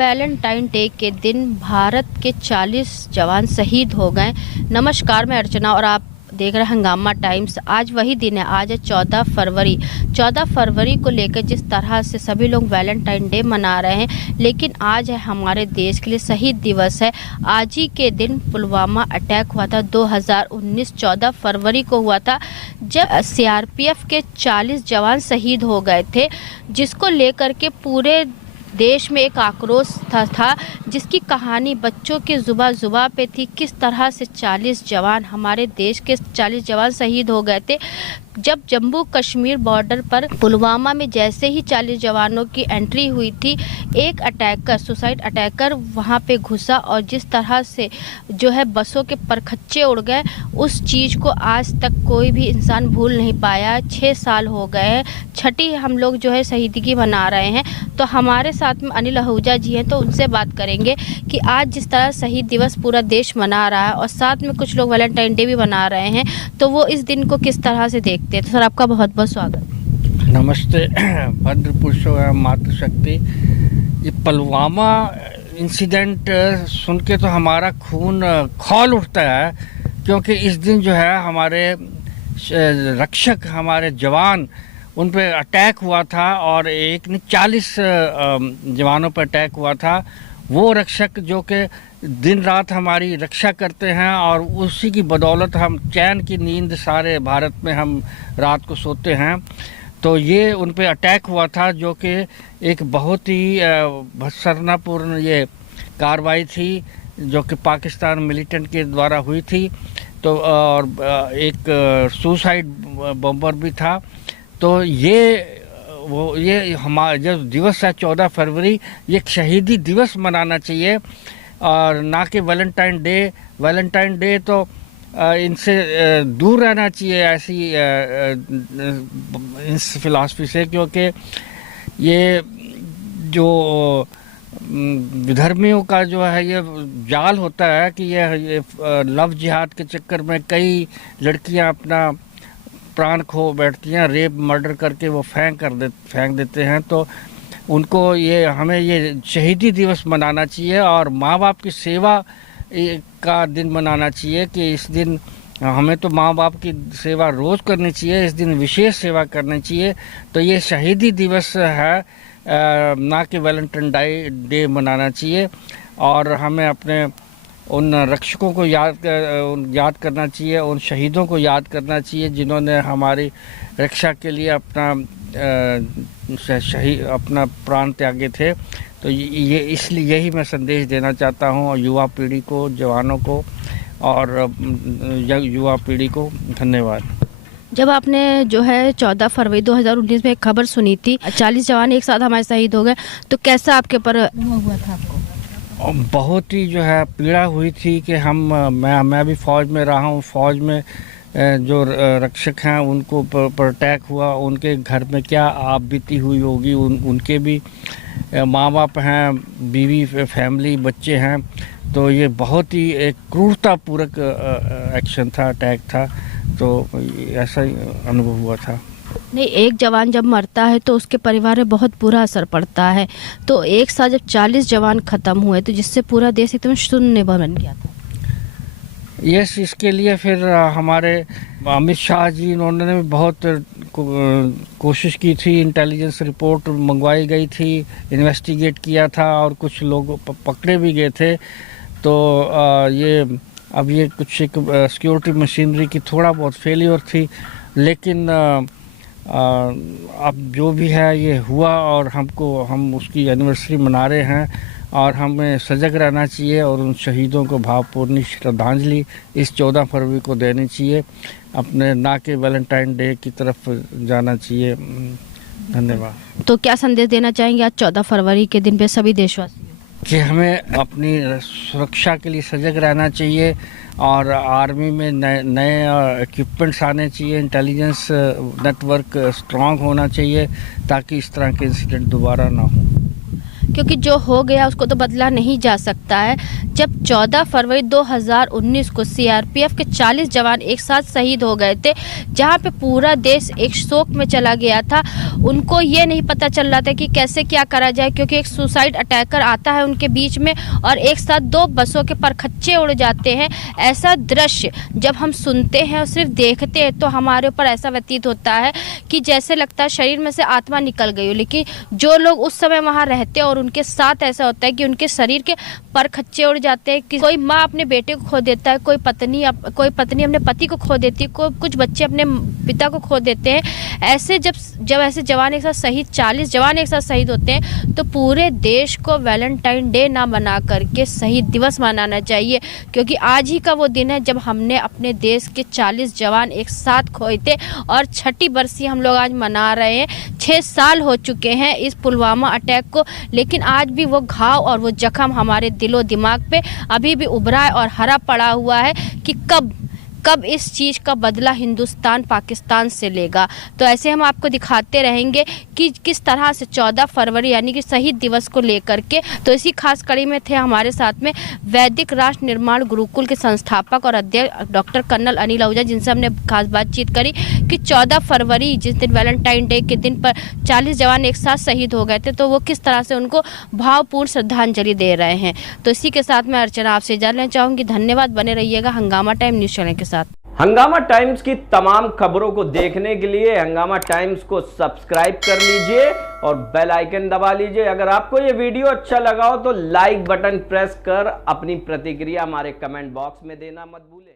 Valentine day के दिन भारत के 40 जवान शहीद हो गए। नमस्कार, मैं अर्चना और आप देख रहे हैं हंगामा टाइम्स। आज वही दिन है, आज है 14 फरवरी। 14 फरवरी को लेकर जिस तरह से सभी लोग वैलेंटाइन डे मना रहे हैं, लेकिन आज है हमारे देश के लिए शहीद दिवस है। आज ही के दिन पुलवामा अटैक हुआ था 2019 14 फरवरी को हुआ था, जब सीआरपीएफ के 40 जवान शहीद हो गए थे, जिसको लेकर के पूरे देश में एक आक्रोश था जिसकी कहानी बच्चों के जुबा पे थी। किस तरह से 40 जवान, हमारे देश के 40 जवान शहीद हो गए थे जब जम्मू कश्मीर बॉर्डर पर पुलवामा में जैसे ही 40 जवानों की एंट्री हुई थी, एक अटैकर, सुसाइड अटैकर वहां पे घुसा और जिस तरह से जो है बसों के परखच्चे उड़ गए, उस चीज़ को आज तक कोई भी इंसान भूल नहीं पाया। 6 साल हो गए हैं, छठी हम लोग जो है शहीदगी मना रहे हैं। तो हमारे साथ में अनिल आहूजा जी हैं, तो उनसे बात करेंगे कि आज जिस तरह शहीद दिवस पूरा देश मना रहा है और साथ में कुछ लोग वैलेंटाइन डे भी मना रहे हैं, तो वो इस दिन को किस तरह से देखते हैं। तो सर, आपका बहुत बहुत स्वागत। नमस्ते। भद्र पुरुषों एवं मातृशक्ति। ये पुलवामा इंसिडेंट सुन के तो हमारा खून खौल उठता है, क्योंकि इस दिन जो है हमारे रक्षक, हमारे जवान, उन पे अटैक हुआ था और एक ने 40 जवानों पर अटैक हुआ था। वो रक्षक जो कि दिन रात हमारी रक्षा करते हैं और उसी की बदौलत हम चैन की नींद सारे भारत में हम रात को सोते हैं। तो ये उन पे अटैक हुआ था, जो कि एक बहुत ही भत्सरनापूर्ण ये कार्रवाई थी, जो कि पाकिस्तान मिलिटेंट के द्वारा हुई थी। तो और एक सुसाइड बॉम्बर भी था। तो ये हमारा जो दिवस है 14 फरवरी, ये शहीदी दिवस मनाना चाहिए और ना कि वैलेंटाइन डे। वैलेंटाइन डे तो इनसे दूर रहना चाहिए, ऐसी इस फिलॉसफी से, क्योंकि ये जो विधर्मियों का जो है ये जाल होता है कि ये लव जिहाद के चक्कर में कई लड़कियां अपना प्राण खो बैठती हैं, रेप मर्डर करके वो फेंक देते हैं। तो उनको हमें ये शहीदी दिवस मनाना चाहिए और माँ बाप की सेवा का दिन मनाना चाहिए कि इस दिन हमें तो माँ बाप की सेवा रोज़ करनी चाहिए, इस दिन विशेष सेवा करनी चाहिए। तो ये शहीदी दिवस है, ना कि वैलेंटाइन डे मनाना चाहिए। और हमें अपने उन रक्षकों को याद करना चाहिए, उन शहीदों को याद करना चाहिए जिन्होंने हमारी रक्षा के लिए अपना प्राण त्यागे थे। तो ये इसलिए यही मैं संदेश देना चाहता हूँ युवा पीढ़ी को, जवानों को और युवा पीढ़ी को। धन्यवाद। जब आपने जो है 14 फरवरी 2019 में एक खबर सुनी थी 40 जवान एक साथ हमारे शहीद हो गए, तो कैसा आपके ऊपर हुआ था? आपको बहुत ही जो है पीड़ा हुई थी कि मैं भी फौज में रहा हूँ। फौज में जो रक्षक हैं उनको पर अटैक हुआ, उनके घर में क्या आप बीती हुई होगी। उनके भी माँ बाप हैं, बीवी, फैमिली, बच्चे हैं। तो ये बहुत ही एक क्रूरतापूर्वक एक्शन था, अटैक था। तो ऐसा ही अनुभव हुआ था। नहीं, एक जवान जब मरता है तो उसके परिवार में बहुत बुरा असर पड़ता है। तो एक साथ जब 40 जवान खत्म हुए, तो जिससे पूरा देश एकदम शून्य बन गया था। यस, इसके लिए फिर हमारे अमित शाह जी, उन्होंने भी बहुत कोशिश की थी। इंटेलिजेंस रिपोर्ट मंगवाई गई थी, इन्वेस्टिगेट किया था और कुछ लोग पकड़े भी गए थे। तो ये कुछ सिक्योरिटी मशीनरी की थोड़ा बहुत फेलियर थी, लेकिन अब जो भी है ये हुआ और हम उसकी एनिवर्सरी मना रहे हैं और हमें सजग रहना चाहिए और उन शहीदों को भावपूर्ण श्रद्धांजलि इस 14 फरवरी को देनी चाहिए, अपने ना कि वैलेंटाइन डे की तरफ जाना चाहिए। धन्यवाद। तो क्या संदेश देना चाहेंगे आज 14 फरवरी के दिन पे सभी देशवासियों कि हमें अपनी सुरक्षा के लिए सजग रहना चाहिए और आर्मी में नए इक्विपमेंट्स आने चाहिए, इंटेलिजेंस नेटवर्क स्ट्रांग होना चाहिए ताकि इस तरह के इंसिडेंट दोबारा ना हो। क्योंकि जो हो गया उसको तो बदला नहीं जा सकता है। जब 14 फरवरी 2019 को सीआरपीएफ के 40 जवान एक साथ शहीद हो गए थे, जहां पे पूरा देश एक शोक में चला गया था। उनको ये नहीं पता चल रहा था कि कैसे क्या करा जाए, क्योंकि एक सुसाइड अटैकर आता है उनके बीच में और एक साथ 2 बसों के परखच्चे उड़ जाते हैं। ऐसा दृश्य जब हम सुनते हैं और सिर्फ देखते हैं तो हमारे ऊपर ऐसा व्यतीत होता है कि जैसे लगता है शरीर में से आत्मा निकल गई हो। लेकिन जो लोग उस समय वहां रहते हैं और उनके साथ ऐसा होता है कि उनके शरीर के परखच्चे उड़ जाते हैं। कि कोई माँ अपने बेटे को खो देता है, कोई पत्नी अपने पति को खो देती है, कुछ बच्चे अपने पिता को खो देते हैं। ऐसे जब ऐसे जवान एक साथ शहीद 40 जवान एक साथ शहीद होते हैं तो पूरे देश को वैलेंटाइन डे ना बना करके शहीद दिवस मनाना चाहिए, क्योंकि आज ही का वो दिन है जब हमने अपने देश के 40 जवान एक साथ खोए थे और 6ठी बरसी हम लोग आज मना रहे हैं। 6 साल हो चुके हैं इस पुलवामा अटैक को, लेकिन आज भी वो घाव और वो जख्म हमारे दिलो दिमाग पे अभी भी उभरा है और हरा पड़ा हुआ है कि कब इस चीज़ का बदला हिंदुस्तान पाकिस्तान से लेगा। तो ऐसे हम आपको दिखाते रहेंगे कि किस तरह से 14 फरवरी यानी कि शहीद दिवस को लेकर के। तो इसी खास कड़ी में थे हमारे साथ में वैदिक राष्ट्र निर्माण गुरुकुल के संस्थापक और अध्यक्ष डॉक्टर कर्नल अनिल आहूजा, जिनसे हमने खास बातचीत करी कि 14 फरवरी जिस दिन वैलेंटाइन डे के दिन पर 40 जवान एक साथ शहीद हो गए थे, तो वो किस तरह से उनको भावपूर्ण श्रद्धांजलि दे रहे हैं। तो इसी के साथ मैं अर्चना आपसे जानना चाहूँगी। धन्यवाद, बने रहिएगा हंगामा टाइम न्यूज़ चैनल के साथ। हंगामा टाइम्स की तमाम खबरों को देखने के लिए हंगामा टाइम्स को सब्सक्राइब कर लीजिए और बेल आइकन दबा लीजिए। अगर आपको ये वीडियो अच्छा लगा हो तो लाइक बटन प्रेस कर अपनी प्रतिक्रिया हमारे कमेंट बॉक्स में देना मत भूलें।